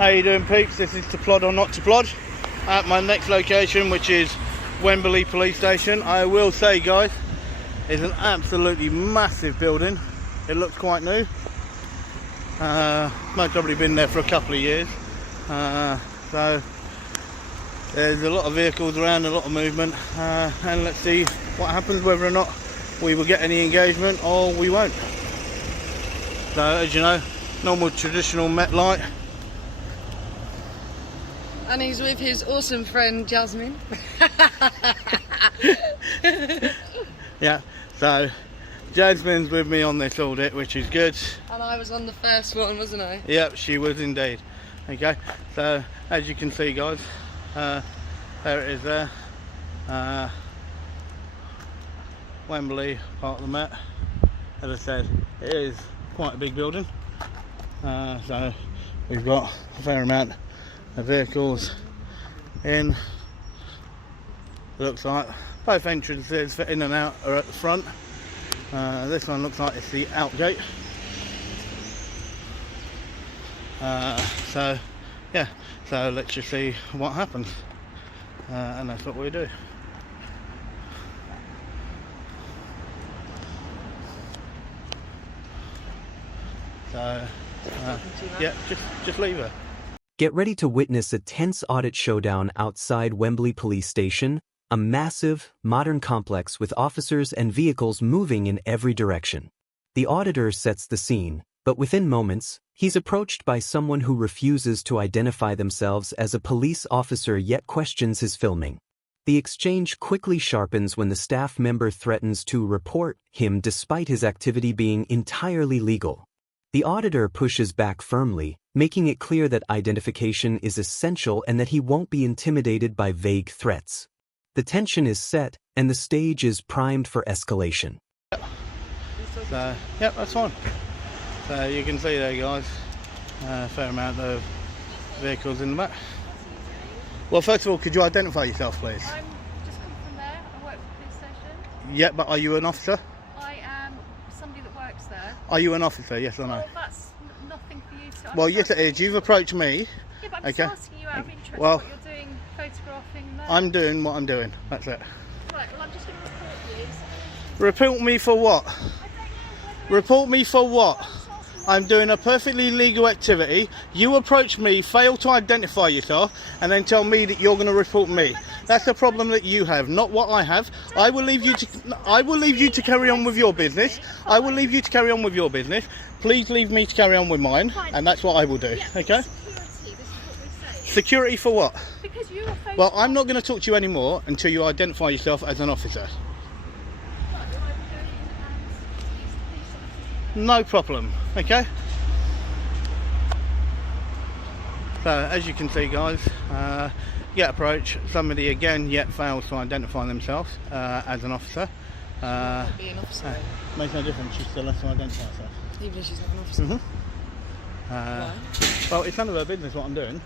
How you doing, peeps? This is To Plod or Not to Plod at my next location, which is Wembley Police Station. I will say, guys, it's an absolutely massive building. It looks quite new. Most probably been there for a couple of years. So there's a lot of vehicles around, a lot of movement, and let's see what happens, whether or not we will get any engagement or we won't. So, as you know, normal traditional Met light. And he's with his awesome friend Jasmine. Yeah, so Jasmine's with me on this audit, which is good. And I was on the first one, wasn't I? Yep, she was indeed. Okay, so as you can see, guys, there it is there. Wembley, part of the Met. As I said, it is quite a big building. So we've got a fair amount of vehicles in. Looks like both entrances for in and out are at the front. This one looks like it's the out gate. So yeah, so let's just see what happens, and that's what we do. So yeah, just leave her. Get ready to witness a tense audit showdown outside Wembley Police Station, a massive, modern complex with officers and vehicles moving in every direction. The auditor sets the scene, but within moments, he's approached by someone who refuses to identify themselves as a police officer yet questions his filming. The exchange quickly sharpens when the staff member threatens to report him despite his activity being entirely legal. The auditor pushes back firmly, making it clear that identification is essential and that he won't be intimidated by vague threats. The tension is set, and the stage is primed for escalation. So, yeah, that's fine. So you can see there, guys, a fair amount of vehicles in the back. Well, first of all, could you identify yourself, please? I'm just come from there. I work for the police station. Yeah, but are you an officer? I am somebody that works there. Are you an officer? Yes or no? Well, that's nothing for you to. Well, yes, it is. You've approached me. Yeah, but I'm Okay. just asking you out of interest Well, what you're doing, photographing there. I'm doing what I'm doing. That's it. Right. Well, I'm just going to report you. Report me for what? I don't know whether Report me for what? I'm doing a perfectly legal activity. You approach me, fail to identify yourself, and then tell me that you're going to report me. That's a problem that you have, not what I have. I will leave you to carry on with your business. I will leave you to carry on with your business. Please leave me to carry on with mine, and that's what I will do. Okay? Security. This is what we're saying. Security for what? Because you're a photo. Well, I'm not going to talk to you anymore until you identify yourself as an officer. No problem, okay? So, as you can see, guys, get approach. Somebody again yet fails to identify themselves as an officer. Be an officer. Makes no difference, she still has to identify herself. Even if she's not an officer. Why? Well, it's none of her business what I'm doing.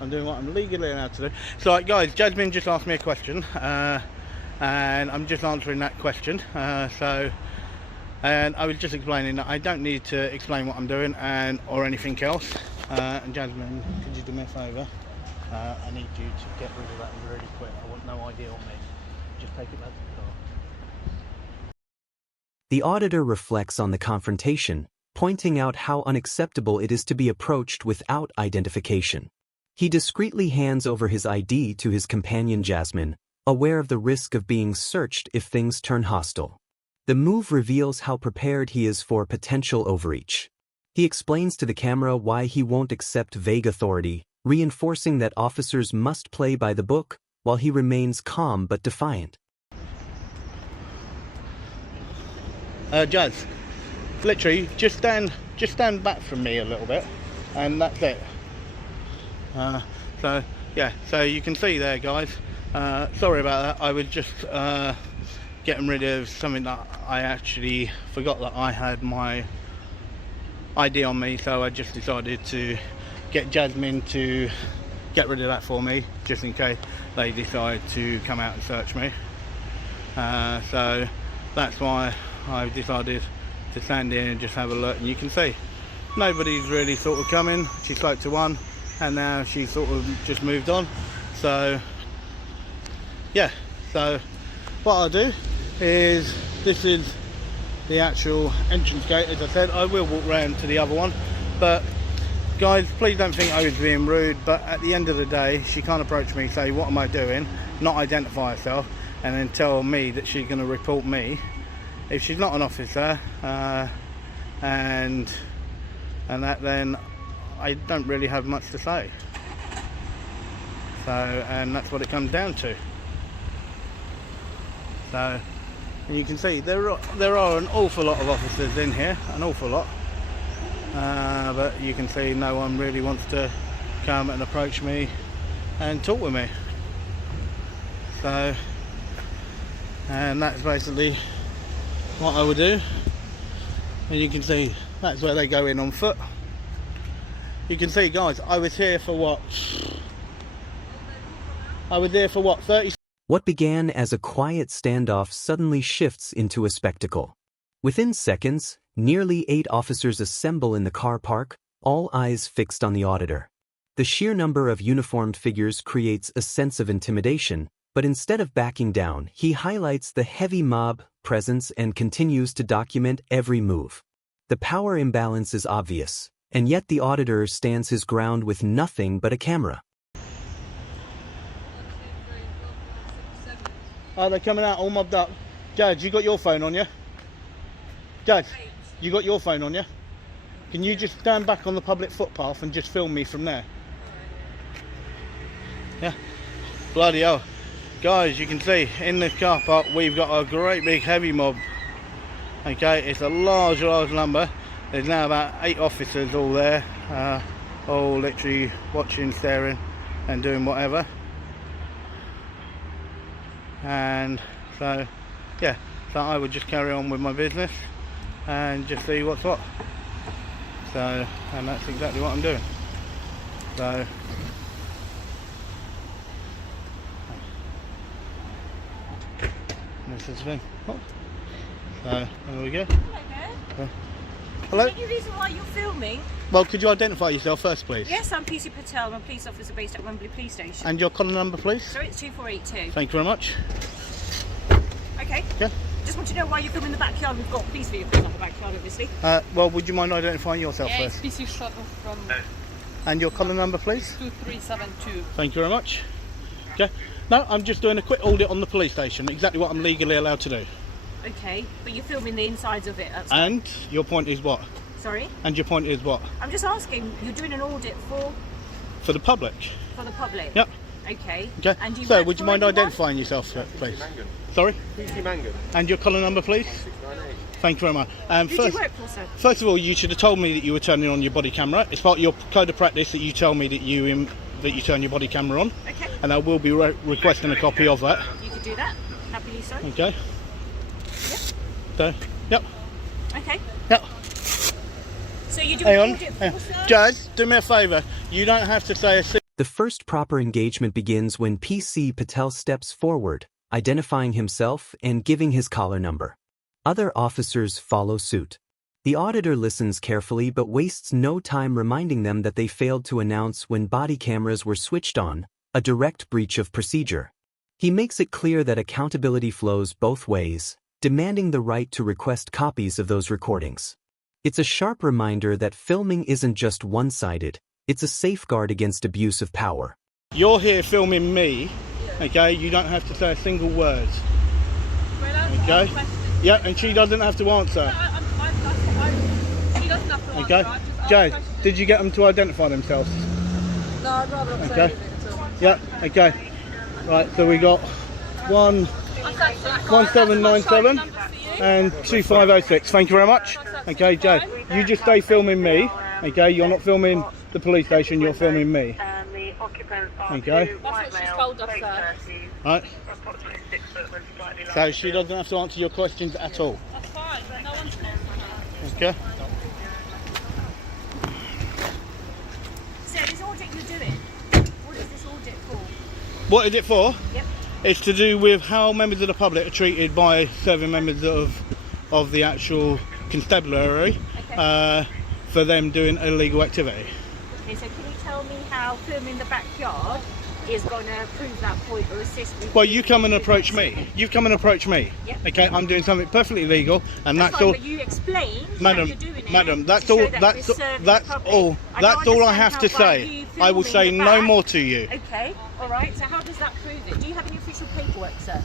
I'm doing what I'm legally allowed to do. So, like, guys, Jasmine just asked me a question, and I'm just answering that question. And I was just explaining that I don't need to explain what I'm doing or anything else. And Jasmine, could you do me a favour? I need you to get rid of that really quick. I want no idea on me. Just take it back to the car. The auditor reflects on the confrontation, pointing out how unacceptable it is to be approached without identification. He discreetly hands over his ID to his companion Jasmine, aware of the risk of being searched if things turn hostile. The move reveals how prepared he is for potential overreach. He explains to the camera why he won't accept vague authority, reinforcing that officers must play by the book, while he remains calm but defiant. Jazz, literally, just stand back from me a little bit, and that's it. So yeah, so you can see there, guys. Sorry about that. I was just getting rid of something that I actually forgot that I had my ID on me, so I just decided to get Jasmine to get rid of that for me, just in case they decide to come out and search me. So that's why I decided to stand in and just have a look, and you can see nobody's really sort of coming. She spoke to one, and now she's sort of just moved on. So yeah, so what I'll do is, this is the actual entrance gate. As I said, I will walk round to the other one, but guys, please don't think I was being rude, but at the end of the day, she can't approach me, say what am I doing, not identify herself, and then tell me that she's going to report me. If she's not an officer and that, then I don't really have much to say. So, and that's what it comes down to. So you can see there are an awful lot of officers in here, an awful lot, but you can see no one really wants to come and approach me and talk with me. So, and that's basically what I would do. And you can see that's where they go in on foot. You can see, guys, I was here for what? 30. What began as a quiet standoff suddenly shifts into a spectacle. Within seconds, nearly 8 officers assemble in the car park, all eyes fixed on the auditor. The sheer number of uniformed figures creates a sense of intimidation, but instead of backing down, he highlights the heavy mob presence and continues to document every move. The power imbalance is obvious, and yet the auditor stands his ground with nothing but a camera. Oh, they're coming out all mobbed up. Judge, you got your phone on you? Judge, you got your phone on you? Can you just stand back on the public footpath and just film me from there? Yeah. Bloody hell. Guys, you can see in this car park we've got a great big heavy mob. Okay, it's a large number. There's now about 8 officers all there, all literally watching, staring and doing whatever. And so yeah, so I would just carry on with my business and just see what's what. So, and that's exactly what I'm doing. So this is the thing. Oh. So there we go. Hello there. Hello. Is there any reason why you're filming? Well, could you identify yourself first, please? Yes, I'm PC Patel. I'm a police officer based at Wembley Police Station. And your collar number, please? So it's 2482. Thank you very much. Okay. Yeah. Just want to know why you're filming the backyard. We've got police vehicles on the backyard, obviously. Well, would you mind identifying yourself Yeah, first? it's PC shuttle from And your collar number, please? 2372. Thank you very much. Okay. No, I'm just doing a quick audit on the police station. Exactly what I'm legally allowed to do. Okay, but you're filming the insides of it. And your point is what? Sorry? And your point is what? I'm just asking, you're doing an audit for For the public. the public? Yep. Okay. Okay. And do you So, work would you for mind anyone? identifying yourself, please? Sorry? PC Mangan. And your collar number, please? 698. Thank you very much. Who do you work for, sir? First of all, you should have told me that you were turning on your body camera. It's part of your code of practice that you tell me that you turn your body camera on. Okay. And I will be requesting a copy of that. You could do that. Happily so. Okay. Yep. So, yep. Okay. Yep. So you do Hang an on. audit Hang for, on. sir? Judge, do me a favour. You don't have to say a The first proper engagement begins when PC Patel steps forward, identifying himself and giving his collar number. Other officers follow suit. The auditor listens carefully but wastes no time reminding them that they failed to announce when body cameras were switched on, a direct breach of procedure. He makes it clear that accountability flows both ways, demanding the right to request copies of those recordings. It's a sharp reminder that filming isn't just one-sided, it's a safeguard against abuse of power. You're here filming me, okay? You don't have to say a single word, okay? Yeah, and she doesn't have to answer, She doesn't have to okay? answer, I just Jay, ask questions. did you get them to identify themselves? No, I'd rather not say Okay. anything at all. Yeah, okay. Right, so we got 1797 and 2506. Thank you very much. Okay, Jay, you just stay filming me, okay? You're not filming the police station, you're filming me. Okay. That's what she's told us, sir. Right. So she doesn't have to answer your questions at all. That's fine. No one's Okay. So this audit you're doing, what is this audit for? What is it for? Yep. It's to do with how members of the public are treated by serving members of the actual constabulary, Okay. for them doing illegal activity. Okay, so can you tell tell me how filming the backyard is going to prove that point or assist me? Well, you come and approach me. You've come and approached me. Yep. Okay, I'm doing something perfectly legal, and that's fine, all. But you explained Madam, that you're doing it madam, that's to all. show that That's we're serving the that's public. all. I That's don't all I understand have to how by say. you I will filming say the no back- more to you. Okay, all right. So how does that prove it? Do you have any official paperwork, sir,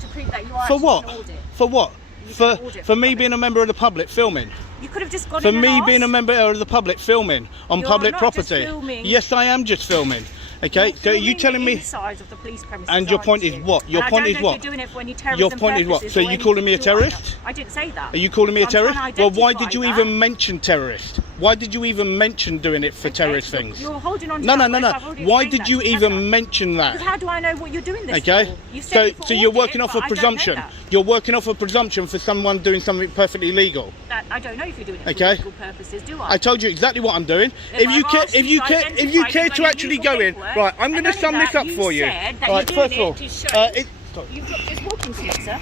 to prove that you are For actually what? an audit? For what? You For can audit for me public. being a member of the public filming. You could have just gone For in and me asked. being a member of the public filming on You're public not just property. filming. Yes, I am just filming. Okay, You're so you filming telling the me? inside of the police premises, And your aren't point is you? what? Your And point I is don't know what? if you're doing it for any terrorism Your point is what? purposes So or you calling me a anything, do I terrorist? not? I didn't say that. Are you calling me a I'm trying to terrorist? Well, why identify did you that. even mention terrorist? Why did you even mention doing it for Okay, terrorist so things? You're holding on to No, that no, no, word, no. I've already Why explained did you that. even Have I? mention that? Because how do I know what you're doing this Okay, for? You said it for so you're audit, working off but a I don't know presumption. that. You're working off a presumption for someone doing something perfectly legal. That I don't know if you're doing it Okay. for legal purposes, do I? I told you exactly what I'm doing. If If you I've care, asked if you you to care, if you identify care it to when actually you go in, paperwork, right, I'm and going to only sum this that, up for you. said that Right, you're first of all, doing it to show. stop. You've got just walking to it, sir.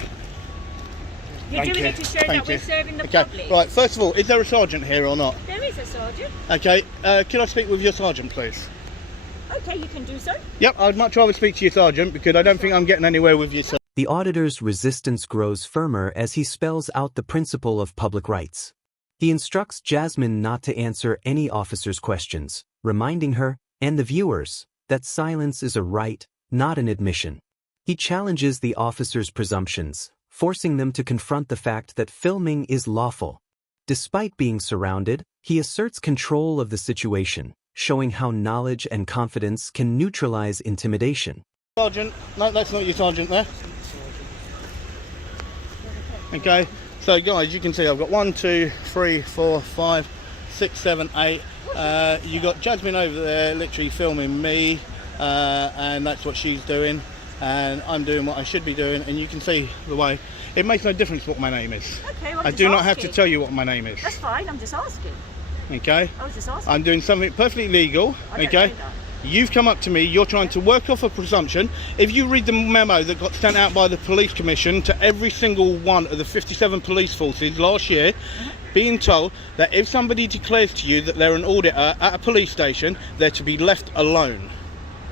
You're Thank doing you. it to show Thank that we're you. serving the Okay, public. right. First of all, is there a sergeant here or not? There is a sergeant. Okay, can I speak with your sergeant, please? Okay, you can do so. Yep, I'd much rather speak to your sergeant because I don't think I'm getting anywhere with you, sir. The auditor's resistance grows firmer as he spells out the principle of public rights. He instructs Jasmine not to answer any officer's questions, reminding her, and the viewers, that silence is a right, not an admission. He challenges the officer's presumptions, forcing them to confront the fact that filming is lawful. Despite being surrounded, he asserts control of the situation, showing how knowledge and confidence can neutralize intimidation. Sergeant, no, that's not your sergeant there. Okay, so guys, you can see I've got 1, 2, 3, 4, 5, 6, 7, 8. You got Jasmine over there literally filming me, and that's what she's doing, and I'm doing what I should be doing, and you can see the way. It makes no difference what my name is. Okay, well, I'm I just do not have to asking. tell you what my name is. That's fine, I'm just asking. Okay? I was just asking. I'm doing something perfectly legal. I don't Okay? know that. You've come up to me, you're trying to work off a presumption. If you read the memo that got sent out by the police commission to every single one of the 57 police forces last year, being told that if somebody declares to you that they're an auditor at a police station, they're to be left alone.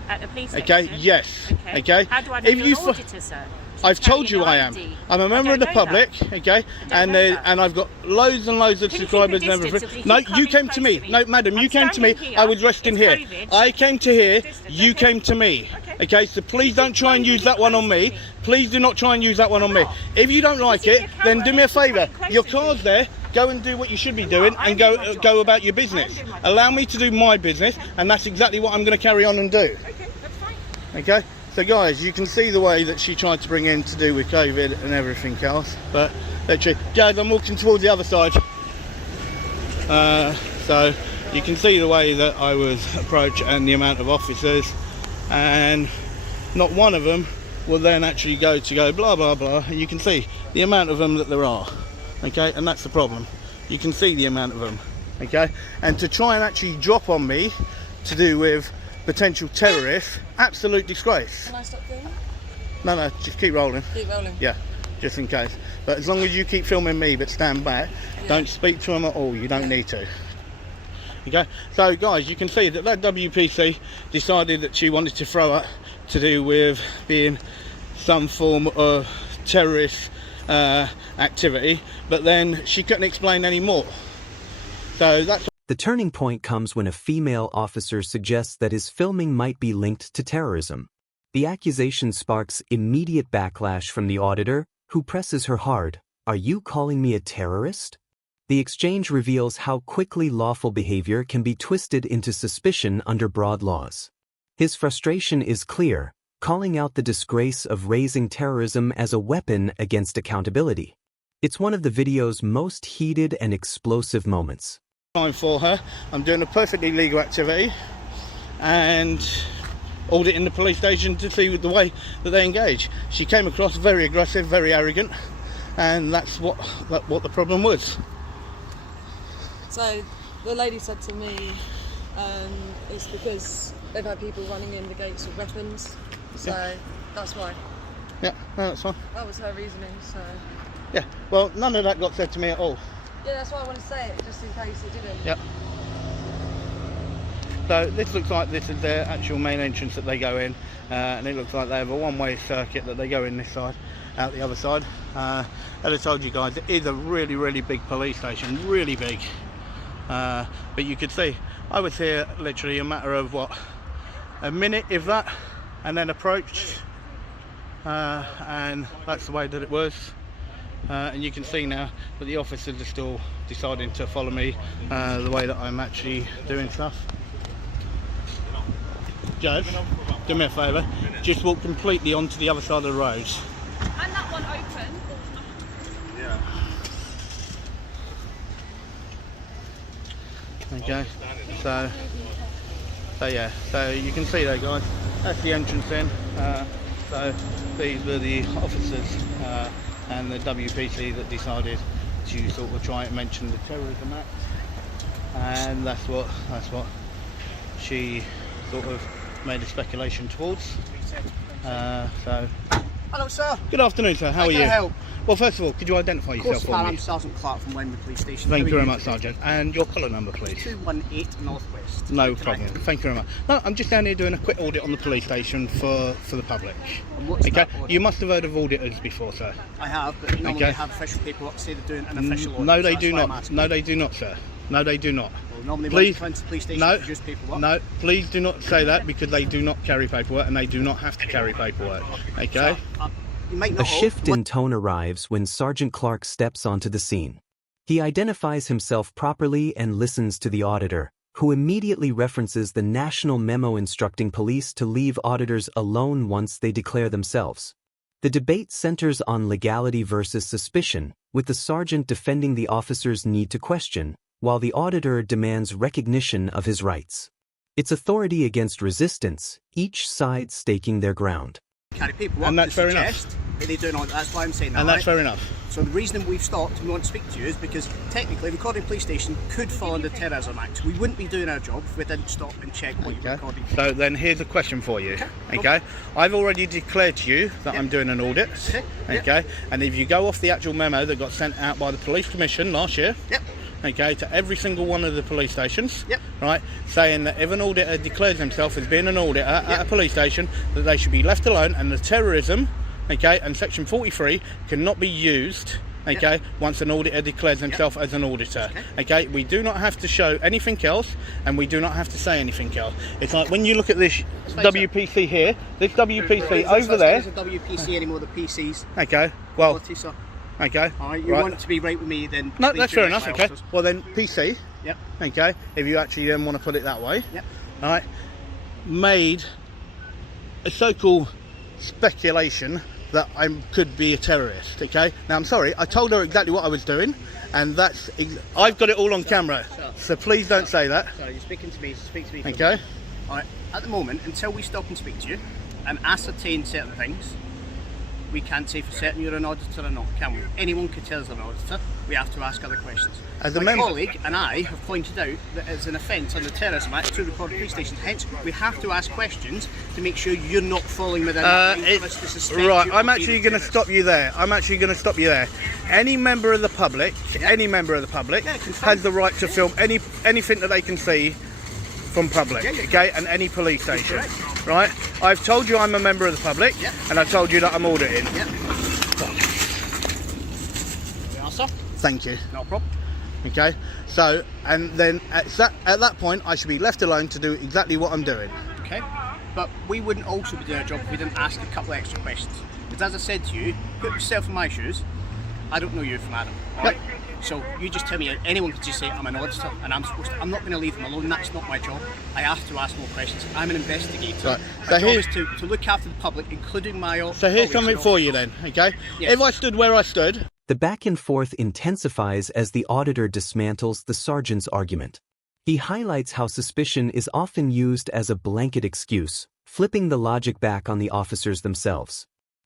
At the police station? Okay? Yes. Okay? How do I know If you're you an fi- auditor, sir? I've Tell told me you your I am. ID. I'm a member I of the don't know public, that. okay? don't know that. And I've got loads and loads of Can you keep subscribers a and distance everything. if you No, keep you coming came to close me. to me? No, madam, you I'm came to me. standing here. I was resting It's here. COVID. I came to here. Distance, You okay. came to me. Okay. Okay, so please don't try and Why use did you that one come on to me. me? Please do not try and use that one on me. not. If you don't like This is it, your then camera. do me a Keep coming favour. close Your to me. car's there. Go and do what you should be doing I'm and doing go my job, go sir. about your I'm business. doing my job. Allow me to do my business, and that's exactly what I'm going to carry on and do. Okay, that's fine. Okay, so guys, you can see the way that she tried to bring in to do with COVID and everything else, but literally, guys, I'm walking towards the other side. So you can see the way that I was approached and the amount of officers, and not one of them will then actually go blah blah blah. And you can see the amount of them that there are. Okay, and that's the problem. You can see the amount of them. Okay, and to try and actually drop on me to do with potential terrorists, absolute disgrace. Can I stop filming? No, just keep rolling. Keep rolling. Yeah, just in case. But as long as you keep filming me but stand back, don't speak to them at all. You don't need to. Okay, so guys, you can see that WPC decided that she wanted to throw up to do with being some form of terrorist activity, but then she couldn't explain any more. So that's The turning point comes when a female officer suggests that his filming might be linked to terrorism. The accusation sparks immediate backlash from the auditor, who presses her hard. "Are you calling me a terrorist?" The exchange reveals how quickly lawful behavior can be twisted into suspicion under broad laws. His frustration is clear, calling out the disgrace of raising terrorism as a weapon against accountability. It's one of the video's most heated and explosive moments. time for her. I'm doing a perfectly legal activity and auditing the police station to see the way that they engage. She came across very aggressive, very arrogant, and that's what the problem was. So the lady said to me, it's because they've had people running in the gates with weapons. So that's why. Yeah, no, that's fine. That was her reasoning. So Yeah, well, none of that got said to me at all. yeah, that's why I want to say it, just in case it didn't. Yep. So this looks like this is their actual main entrance that they go in, and it looks like they have a one-way circuit that they go in this side, out the other side. As I told you guys, it is a really, really big police station, really big. But you could see, I was here literally a matter of what, a minute if that, and then approached, and that's the way that it was. And you can see now that the officers are still deciding to follow me the way that I'm actually doing stuff. Judge, do me a favour, just walk completely onto the other side of the road. And that one open. Okay, so yeah, so you can see there guys, that's the entrance in. So these were the officers and the WPC that decided to sort of try and mention the Terrorism Act, and that's what she sort of made a speculation towards. So Hello, sir. good afternoon, sir. How are Can you? I help? Well, first of all, could you identify Of course, yourself for pal, me? I'm Sergeant Clark from Wembley Police Station. Thank How you are very much, Sergeant. And your collar number, please. 218 Northwest. No Can I problem. help? Thank you very much. No, I'm just down here doing a quick audit on the police station for the public. And what's Okay, that audit? you must have heard of auditors before, sir. I have, but normally Okay. they have official paperwork say they're doing an official audit. No, so they that's do why I'm not. asking. No, they do not, sir. No, they do not. Well, normally Please, when you come into the police station, no, produce paperwork. no, please do not say that, because they do not carry paperwork and they do not have to carry paperwork. Okay? So, you might A not know, shift but in tone arrives when Sergeant Clark steps onto the scene. He identifies himself properly and listens to the auditor, who immediately references the national memo instructing police to leave auditors alone once they declare themselves. The debate centers on legality versus suspicion, with the sergeant defending the officer's need to question, while the auditor demands recognition of his rights. It's authority against resistance, each side staking their ground. carry paperwork And that's to fair enough. suggest that they do not. That's why I'm saying that. And that's right? fair enough. So the reason we've stopped and we want to speak to you is because technically recording police station could fall under the Terrorism Act. We wouldn't be doing our job if we didn't stop and check what you were Okay. recording. So then here's a question for you. Okay. Okay? I've already declared to you that I'm doing an audit. Okay. Yep. Okay? And if you go off the actual memo that got sent out by the Police Commission last year, Yep. okay, to every single one of the police stations, Yep. right, saying that if an auditor declares himself as being an auditor at Yep. a police station, that they should be left alone, and the terrorism, okay, and section 43 cannot be used, okay, once an auditor declares himself as an auditor. Okay, we do not have to show anything else, and we do not have to say anything else. It's like when you look at this fine, WPC here, this WPC It's not over there, such as a WPC anymore, the PCs. okay, well, Quality, sir. okay, Alright, you right. want to be right with me then. No, please that's do fair this, enough, my okay. officers. Well then, PC, Yep. okay, if you actually then want to put it that way, Yep. right, made a so-called speculation that I could be a terrorist, okay? Now, I'm sorry, I told her exactly what I was doing, and that's, I've got it all on camera, so please don't say that, Sorry, you're speaking to me, so speak to me. for a okay? minute. Alright, at the moment, until we stop and speak to you and ascertain certain things, we can't say for certain you're an auditor or not, can we? Anyone could tell us an auditor, we have to ask other questions. As a My member- colleague and I have pointed out that it's an offence under the Terrorism Act to record police stations, hence we have to ask questions to make sure you're not falling within that line for us to suspect you Right, of I'm being actually a going to terrorist. stop you there. I'm actually going to stop you there. Any member of the public, any member of the public, Yeah, can film. has the right to film anything that they can see from public, Yeah, yeah. okay, and any police station, correct. right? I've told you I'm a member of the public, Yeah. and I've told you that I'm auditing. Yep. There we are, sir. Thank you. No problem. Okay, so and then at that point I should be left alone to do exactly what I'm doing. Okay, but we wouldn't also be doing our job if we didn't ask a couple of extra questions. Because as I said to you, put yourself in my shoes. I don't know you from Adam. Alright? So you just tell me, anyone could just say I'm an auditor and I'm not going to leave them alone. That's not my job. I have to ask more questions. I'm an investigator. Right, My so job here- is to look after the public, including my So here's something for you then, okay? Yes. If I stood where I stood, The back and forth intensifies as the auditor dismantles the sergeant's argument. He highlights how suspicion is often used as a blanket excuse, flipping the logic back on the officers themselves.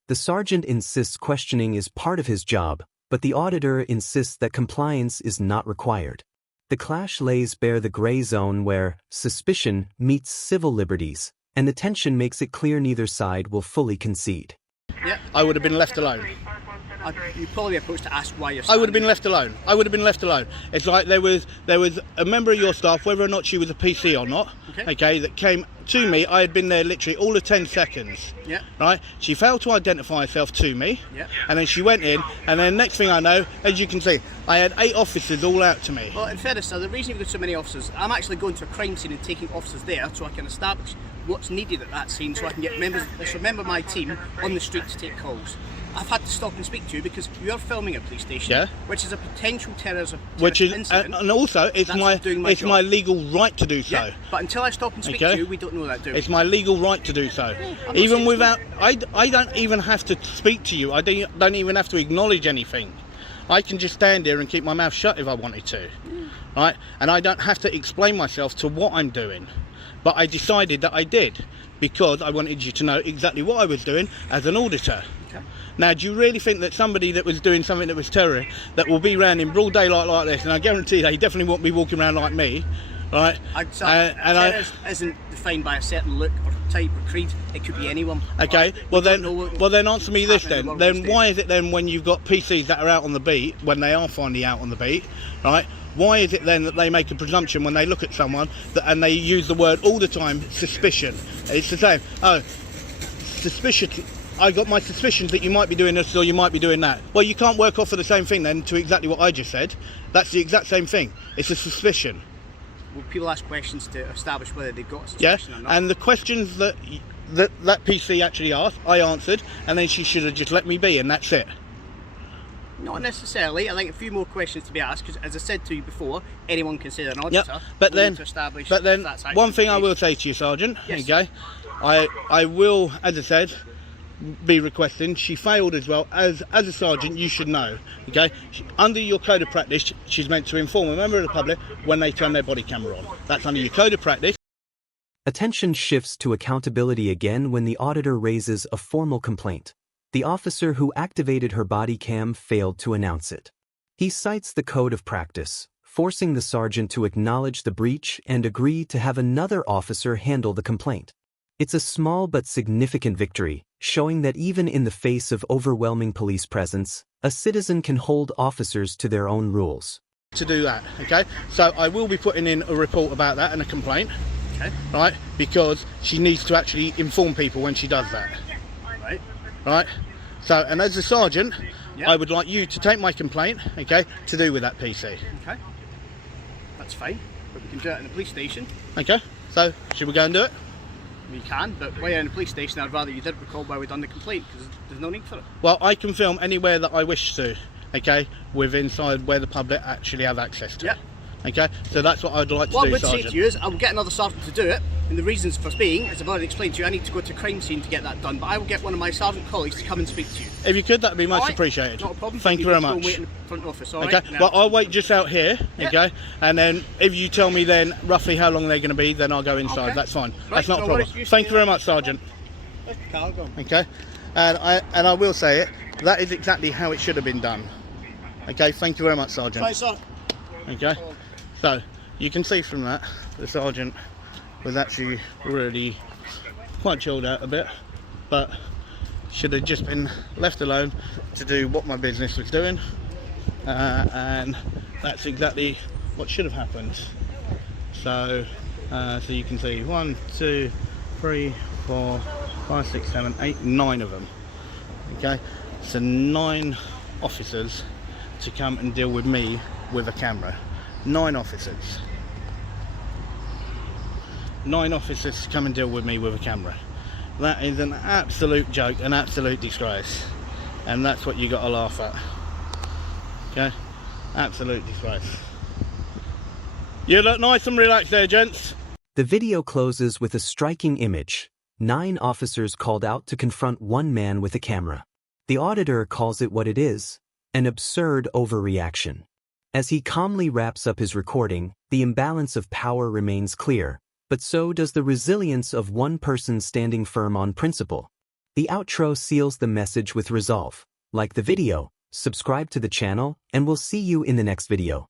The sergeant insists questioning is part of his job, but the auditor insists that compliance is not required. The clash lays bare the gray zone where suspicion meets civil liberties, and the tension makes it clear neither side will fully concede. Yeah, I would have been left alone. you probably approached to ask why you're I standing. would have been left alone. I would have been left alone. It's like there was a member of your staff, whether or not she was a PC or not, okay, that came to me. I had been there literally all of 10 seconds. Yeah. Right? She failed to identify herself to me. Yeah. And then she went in, and then next thing I know, as you can see, I had 8 officers all out to me. Well, in fairness, sir, the reason you've got so many officers, I'm actually going to a crime scene and taking officers there so I can establish what's needed at that scene, so I can get a member of my team on the street to take calls. I've had to stop and speak to you because you are filming a police station, Yeah. which is a potential terrorism Incident, and also it's my legal right to do so. Yeah, but until I stop and speak to you, we don't know that, do we? It's my legal right to do so. Even without, I don't even have to speak to you. I don't even have to acknowledge anything. I can just stand here and keep my mouth shut if I wanted to, right? And I don't have to explain myself to what I'm doing. But I decided that I did because I wanted you to know exactly what I was doing as an auditor. Okay. Now, do you really think that somebody that was doing something that was terrorist, that will be around in broad daylight like this, and I guarantee they definitely won't be walking around like me, right? Terrorism isn't defined by a certain look or type or creed. It could be anyone. Okay. Right? Well then answer me this then. Then State. why is it then when you've got PCs that are out on the beat, when they are finally out on the beat, right? Why is it then that they make a presumption when they look at someone and they use the word all the time, suspicion? It's the same. Oh, suspicion. I got my suspicions that you might be doing this or you might be doing that. Well, you can't work off of the same thing then to exactly what I just said. That's the exact same thing. It's a suspicion. Well, people ask questions to establish whether they've got a suspicion or not. And the questions that PC actually asked, I answered, and then she should have just let me be, and that's it. Not necessarily. I think a few more questions to be asked, because as I said to you before, anyone can say they're an auditor. Yep. But then, to establish that's one thing I actually will say to you, Sergeant, Yes. okay, I will, as I said, be requesting. She failed as well. As a sergeant, you should know, okay. Under your code of practice, she's meant to inform a member of the public when they turn their body camera on. That's under your code of practice. Attention shifts to accountability again when the auditor raises a formal complaint. The officer who activated her body cam failed to announce it. He cites the code of practice, forcing the sergeant to acknowledge the breach and agree to have another officer handle the complaint. It's a small but significant victory, showing that even in the face of overwhelming police presence, a citizen can hold officers to their own rules. To do that, okay? So I will be putting in a report about that and a complaint, Okay. right? Because she needs to actually inform people when she does that, Right. right? So, and as a sergeant, Yep. I would like you to take my complaint, okay, to do with that PC. Okay. That's fine. But we can do it in the police station. Okay, so should we go and do it? We can, but while you're in the police station, I'd rather you did record why we've done the complaint, because there's no need for it. Well, I can film anywhere that I wish to, okay, with inside where the public actually have access to. Yeah. Okay, so that's what I'd like to What do, I would Sergeant. say to you is, I will get another sergeant to do it, and the reasons for being, as I've already explained to you, I need to go to a crime scene to get that done, but I will get one of my sergeant colleagues to come and speak to you. If you could, that'd be much Alright? appreciated. Not a problem. Thank you very can go and much. wait in the front office, Okay, alright? well, I'll wait just out here, Yeah. okay, and then if you tell me then roughly how long they're going to be, then I'll go inside. Okay. That's fine. Right, That's not no a problem. worries. You Thank stay you very much, Sergeant. Carl, go on. Okay, and I will say it. That is exactly how it should have been done. Okay, thank you very much, Sergeant. Right, sir. Okay, so you can see from that the sergeant was actually really quite chilled out a bit, but should have just been left alone to do what my business was doing, and that's exactly what should have happened. So so you can see 1, 2, 3, 4, 5, 6, 7, 8, 9 of them. Okay, so 9 officers to come and deal with me with a camera. 9 officers. 9 officers to come and deal with me with a camera. That is an absolute joke, an absolute disgrace. And that's what you got to laugh at. Okay? Absolute disgrace. You look nice and relaxed there, gents. The video closes with a striking image. 9 officers called out to confront one man with a camera. The auditor calls it what it is, an absurd overreaction. As he calmly wraps up his recording, the imbalance of power remains clear, but so does the resilience of one person standing firm on principle. The outro seals the message with resolve. Like the video, subscribe to the channel, and we'll see you in the next video.